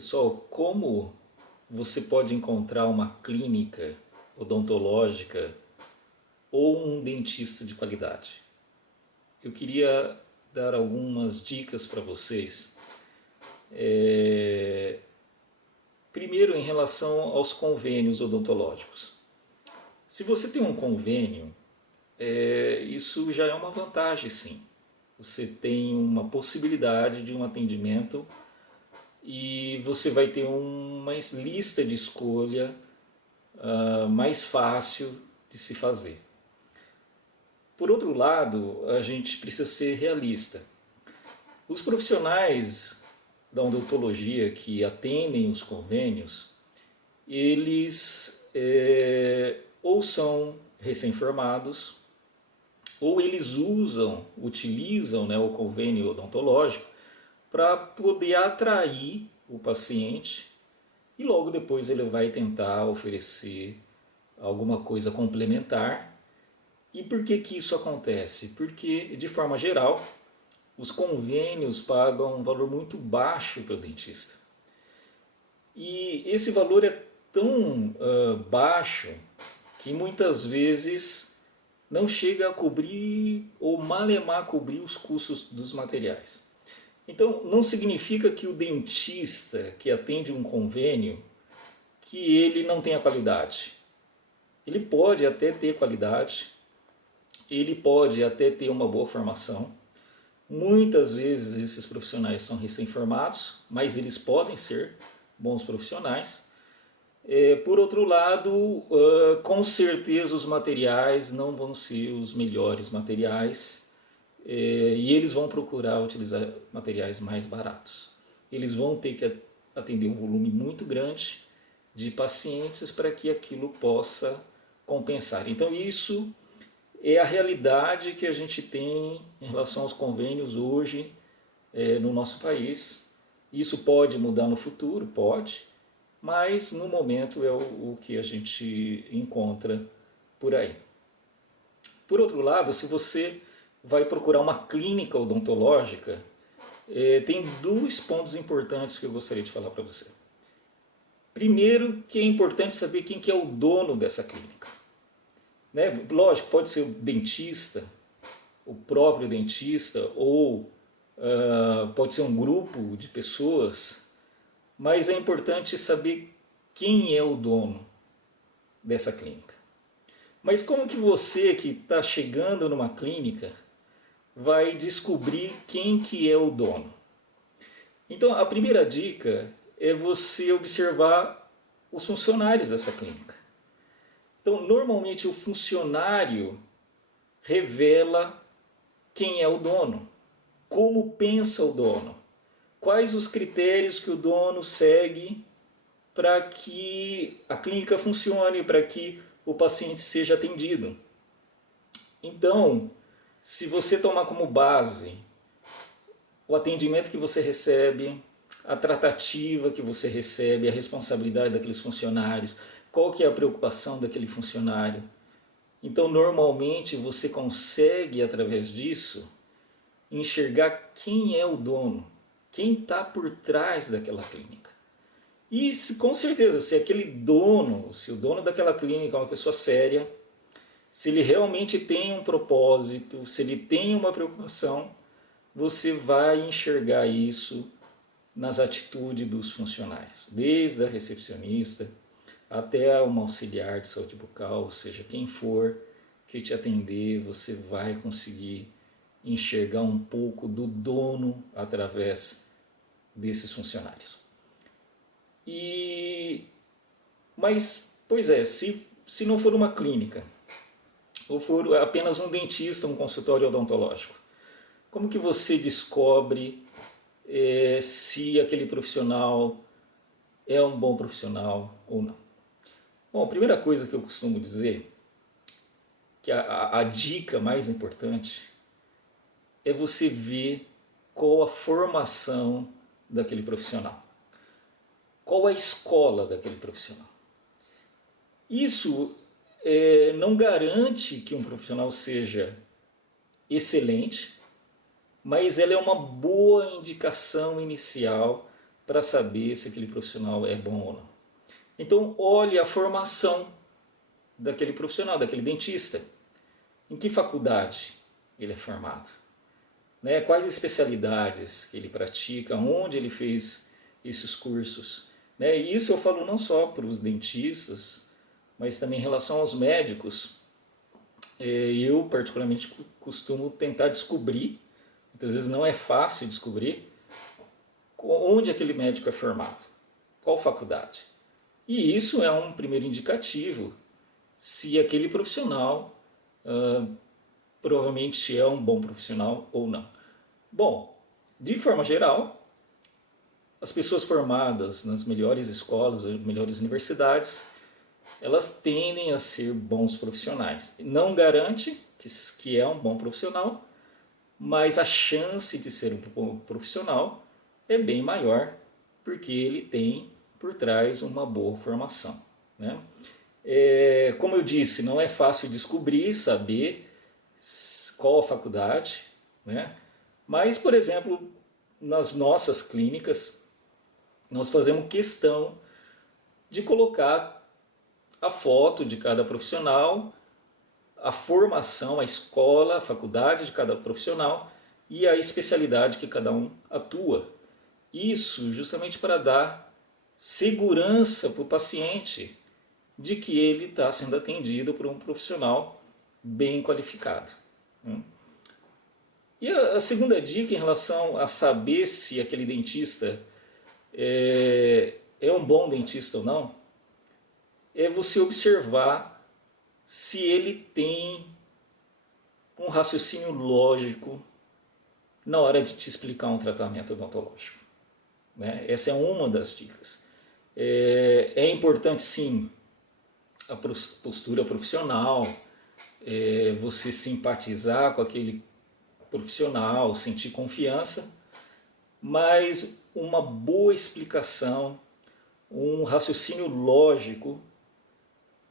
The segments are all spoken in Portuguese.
Pessoal, como você pode encontrar uma clínica odontológica ou um dentista de qualidade? Eu queria dar algumas dicas para vocês. Primeiro, em relação aos convênios odontológicos. Se você tem um convênio, isso já é uma vantagem, sim. Você tem uma possibilidade de um atendimento e você vai ter uma lista de escolha mais fácil de se fazer. Por outro lado, a gente precisa ser realista. Os profissionais da odontologia que atendem os convênios, eles ou são recém-formados, ou eles utilizam, né, o convênio odontológico para poder atrair o paciente e logo depois ele vai tentar oferecer alguma coisa complementar. E por que isso acontece? Porque, de forma geral, os convênios pagam um valor muito baixo para o dentista. E esse valor é tão baixo que muitas vezes não chega a cobrir ou malemar cobrir os custos dos materiais. Então, não significa que o dentista que atende um convênio, que ele não tenha qualidade. Ele pode até ter qualidade, ele pode até ter uma boa formação. Muitas vezes esses profissionais são recém-formados, mas eles podem ser bons profissionais. Por outro lado, com certeza os materiais não vão ser os melhores materiais e eles vão procurar utilizar materiais mais baratos. Eles vão ter que atender um volume muito grande de pacientes para que aquilo possa compensar. Então isso é a realidade que a gente tem em relação aos convênios hoje no nosso país. Isso pode mudar no futuro? Pode, mas no momento é o que a gente encontra por aí. Por outro lado, se você vai procurar uma clínica odontológica, tem dois pontos importantes que eu gostaria de falar para você. Primeiro, que é importante saber quem que é o dono dessa clínica. Né? Lógico, pode ser o dentista, o próprio dentista, ou pode ser um grupo de pessoas, mas é importante saber quem é o dono dessa clínica. Mas como que você que está chegando numa clínica vai descobrir quem que é o dono? Então a primeira dica é você observar os funcionários dessa clínica. Então, normalmente o funcionário revela quem é o dono, como pensa o dono, quais os critérios que o dono segue para que a clínica funcione, para que o paciente seja atendido. Então, se você tomar como base o atendimento que você recebe, a tratativa que você recebe, a responsabilidade daqueles funcionários, qual que é a preocupação daquele funcionário. Então, normalmente, você consegue, através disso, enxergar quem é o dono, quem está por trás daquela clínica. E, com certeza, se aquele dono, se o dono daquela clínica é uma pessoa séria, se ele realmente tem um propósito, se ele tem uma preocupação, você vai enxergar isso nas atitudes dos funcionários, desde a recepcionista até uma auxiliar de saúde bucal, ou seja, quem for que te atender, você vai conseguir enxergar um pouco do dono através desses funcionários. Mas, pois é, se não for uma clínica, ou for apenas um dentista, um consultório odontológico, como que você descobre se aquele profissional é um bom profissional ou não? Bom, a primeira coisa que eu costumo dizer, que a dica mais importante, é você ver qual a formação daquele profissional, qual a escola daquele profissional. Isso não garante que um profissional seja excelente, mas ela é uma boa indicação inicial para saber se aquele profissional é bom ou não. Então, olhe a formação daquele profissional, daquele dentista. Em que faculdade ele é formado? Né? Quais especialidades que ele pratica? Onde ele fez esses cursos? Né? E isso eu falo não só para os dentistas, mas também em relação aos médicos. Eu, particularmente, costumo tentar descobrir, muitas vezes não é fácil descobrir, onde aquele médico é formado, qual faculdade. E isso é um primeiro indicativo se aquele profissional provavelmente é um bom profissional ou não. Bom, de forma geral, as pessoas formadas nas melhores escolas, melhores universidades, elas tendem a ser bons profissionais. Não garante que é um bom profissional, mas a chance de ser um bom profissional é bem maior, porque ele tem por trás uma boa formação. Né? Como eu disse, não é fácil descobrir, saber qual a faculdade, né? Mas, por exemplo, nas nossas clínicas, nós fazemos questão de colocar a foto de cada profissional, a formação, a escola, a faculdade de cada profissional e a especialidade que cada um atua. Isso justamente para dar segurança para o paciente de que ele está sendo atendido por um profissional bem qualificado. E a segunda dica em relação a saber se aquele dentista é um bom dentista ou não, é você observar se ele tem um raciocínio lógico na hora de te explicar um tratamento odontológico. Né? Essa é uma das dicas. É importante sim a postura profissional, você simpatizar com aquele profissional, sentir confiança, mas uma boa explicação, um raciocínio lógico,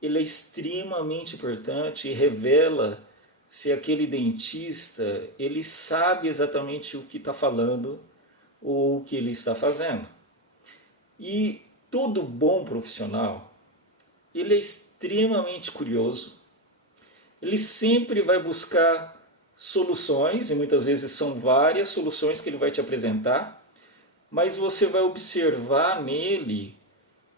ele é extremamente importante e revela se aquele dentista ele sabe exatamente o que está falando ou o que ele está fazendo. E todo bom profissional, ele é extremamente curioso, ele sempre vai buscar soluções, e muitas vezes são várias soluções que ele vai te apresentar, mas você vai observar nele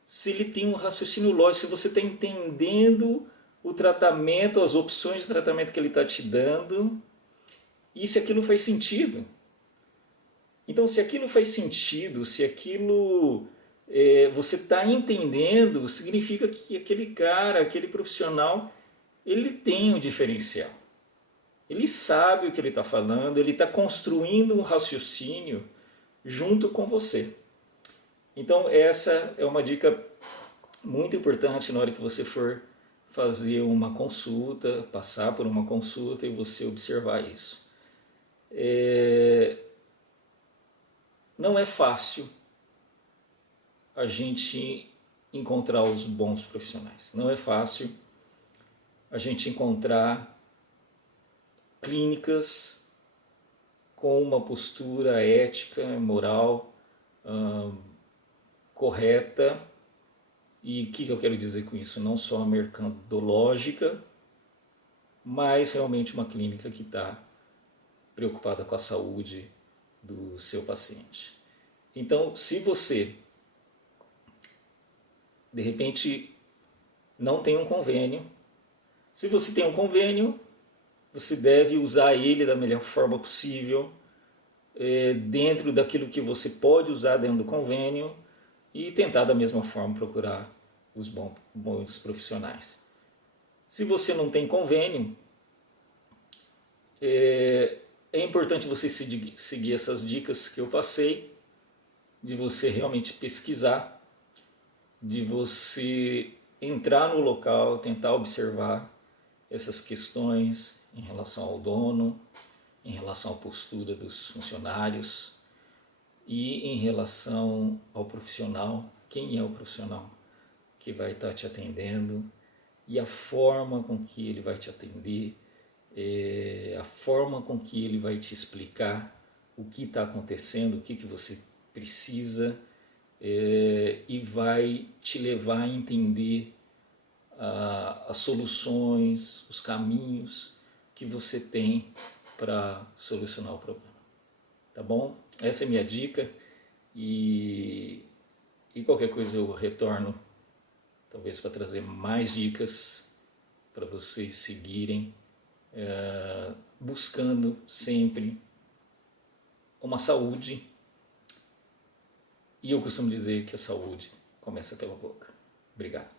se ele tem um raciocínio lógico, se você está entendendo o tratamento, as opções de tratamento que ele está te dando, e se aquilo faz sentido. Então, se aquilo faz sentido, se aquilo você está entendendo, significa que aquele cara, aquele profissional, ele tem um diferencial. Ele sabe o que ele está falando, ele está construindo um raciocínio junto com você. Então essa é uma dica muito importante na hora que você for fazer uma consulta, passar por uma consulta e você observar isso. Não é fácil a gente encontrar os bons profissionais. Não é fácil a gente encontrar clínicas com uma postura ética, moral, correta. E o que eu quero dizer com isso? Não só mercadológica, mas realmente uma clínica que está preocupada com a saúde do seu paciente. Então, se você, de repente, não tem um convênio, se você tem um convênio, você deve usar ele da melhor forma possível, dentro daquilo que você pode usar dentro do convênio, e tentar da mesma forma procurar os bons profissionais. Se você não tem convênio, é importante você seguir essas dicas que eu passei, de você realmente pesquisar, de você entrar no local, tentar observar essas questões em relação ao dono, em relação à postura dos funcionários e em relação ao profissional, quem é o profissional que vai estar te atendendo e a forma com que ele vai te atender, a forma com que ele vai te explicar o que está acontecendo, o que você precisa, e vai te levar a entender as soluções, os caminhos que você tem para solucionar o problema. Tá bom? Essa é a minha dica e qualquer coisa eu retorno, talvez para trazer mais dicas para vocês seguirem, buscando sempre uma saúde. E eu costumo dizer que a saúde começa pela boca. Obrigado.